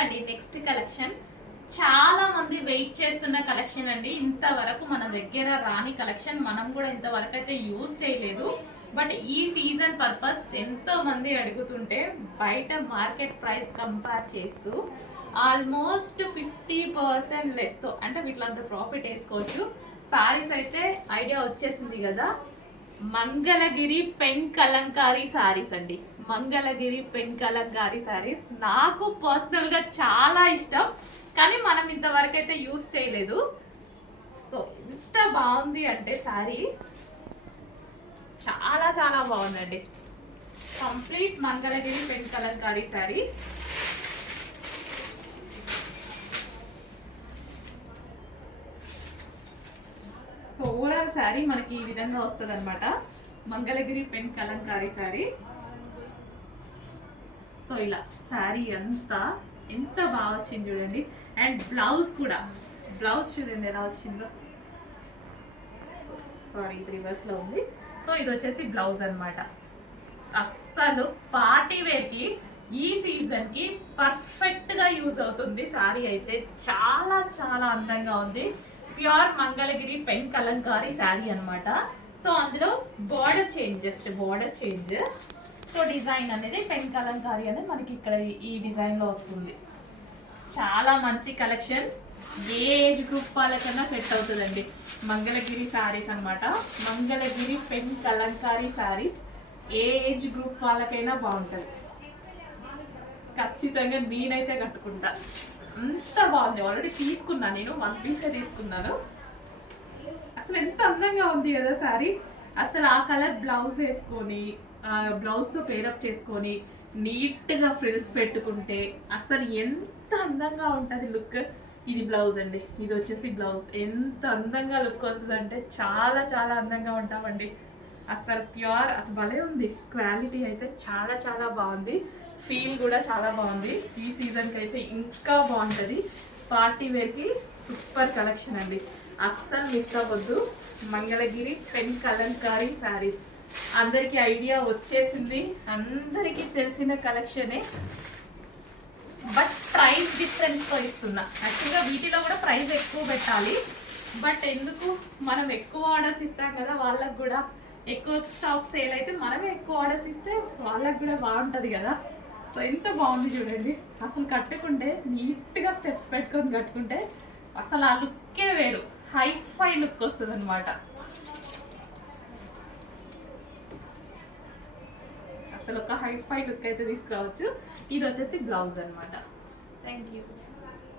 అండి next collection చాలా మంది వెయిట్ చేస్తున్న కలెక్షన్ అండి. ఇంతవరకు మన దగ్గర రాని కలెక్షన్, మనం కూడా ఇంతవరకు అయితే యూజ్ చేయలేదు. బట్ ఈ సీజన్ పర్పస్ ఎంతో మంది అడుగుతుంటే బయట మార్కెట్ ప్రైస్ కంపేర్ చేస్తూ ఆల్మోస్ట్ 50% లెస్తో అంటే వీటిలంతా ప్రాఫిట్ వేసుకోవచ్చు. సారీస్ అయితే ఐడియా వచ్చేసింది కదా, మంగళగిరి పెన్ కలంకారీ సారీస్ అండి. మంగళగిరి పెన్ కలంకారీ సారీస్ నాకు పర్సనల్గా చాలా ఇష్టం, కానీ మనం ఇంతవరకు అయితే యూజ్ చేయలేదు. సో ఎంత బాగుంది అంటే సారీ చాలా చాలా బాగుందండి. Complete Mangalagiri pen Kalamkari sorry. So overall sari మనకి ఈ విధంగా వస్తుంది అనమాట. మంగళగిరి పెన్ కలంకారీ శారీ. సో ఇలా శారీ అంతా ఎంత బాగా వచ్చింది చూడండి. అండ్ బ్లౌజ్ కూడా, బ్లౌజ్ చూడండి ఎలా వచ్చిందో. సారీ ఇది రివర్స్లో ఉంది. సో ఇది వచ్చేసి బ్లౌజ్ అనమాట. అస్సలు పార్టీ వేర్కి ఈ సీజన్కి పర్ఫెక్ట్గా యూజ్ అవుతుంది. శారీ అయితే చాలా చాలా అందంగా ఉంది. ప్యూర్ మంగళగిరి పెన్ కలంకారీ శారీ అనమాట. సో అందులో border change, just border change. So design అనేది పెన్ కలంకారీ అనేది మనకి ఇక్కడ ఈ డిజైన్లో వస్తుంది. చాలా మంచి కలెక్షన్, ఏ ఏజ్ గ్రూప్ వాళ్ళకన్నా సెట్ అవుతుందండి. మంగళగిరి శారీస్ అనమాట. మంగళగిరి పెన్ కలంకారీ శారీస్ ఏ ఏజ్ గ్రూప్ వాళ్ళకైనా బాగుంటుంది. ఖచ్చితంగా నేనైతే కట్టుకుంటా, అంత బాగుంది. ఆల్రెడీ తీసుకున్నాను, నేను 1 పీసే తీసుకున్నాను. అసలు ఎంత అందంగా ఉంది కదా శారీ. అసలు ఆ కలర్ బ్లౌజ్ వేసుకొని, బ్లౌజ్తో పేరప్ చేసుకొని నీట్గా ఫ్రిల్స్ పెట్టుకుంటే అసలు ఎంత అందంగా ఉంటుంది లుక్. ఇది బ్లౌజ్ అండి, ఇది వచ్చేసి బ్లౌజ్. ఎంత అందంగా లుక్ వస్తుంది అంటే చాలా చాలా అందంగా ఉంటామండి. అసలు ప్యూర్, అసలు భలే ఉంది. క్వాలిటీ అయితే చాలా చాలా బాగుంది. ఫీల్ కూడా చాలా బాగుంది. ఈ సీజన్కి అయితే ఇంకా బాగుంటుంది. పార్టీ వేర్కి సూపర్ కలెక్షన్ అండి, అస్సలు మిస్ అవ్వద్దు. మంగళగిరి పెన్ కలంకారీ శారీస్ అందరికీ ఐడియా వచ్చేసింది, అందరికీ తెలిసిన కలెక్షనే. బట్ ప్రైస్ డిఫరెన్స్తో ఇస్తున్నా. యాక్చువల్గా వీటిలో కూడా ప్రైస్ ఎక్కువ పెట్టాలి, బట్ ఎందుకు, మనం ఎక్కువ ఆర్డర్స్ ఇస్తాం కదా, వాళ్ళకు కూడా ఎక్కువ స్టాక్ సేల్ అయితే మనమే ఎక్కువ ఆర్డర్స్ ఇస్తే వాళ్ళకు కూడా బాగుంటుంది కదా. సో ఎంత బాగుంది చూడండి. అసలు కట్టుకుంటే నీట్గా స్టెప్స్ పెట్టుకొని కట్టుకుంటే అసలు ఆ లుక్కే వేరు, హైఫై లుక్ వస్తుంది అనమాట. అసలు ఒక హైఫై లుక్ అయితే తీసుకురావచ్చు. ఇది వచ్చేసి బ్లౌజ్ అనమాట. Thank you.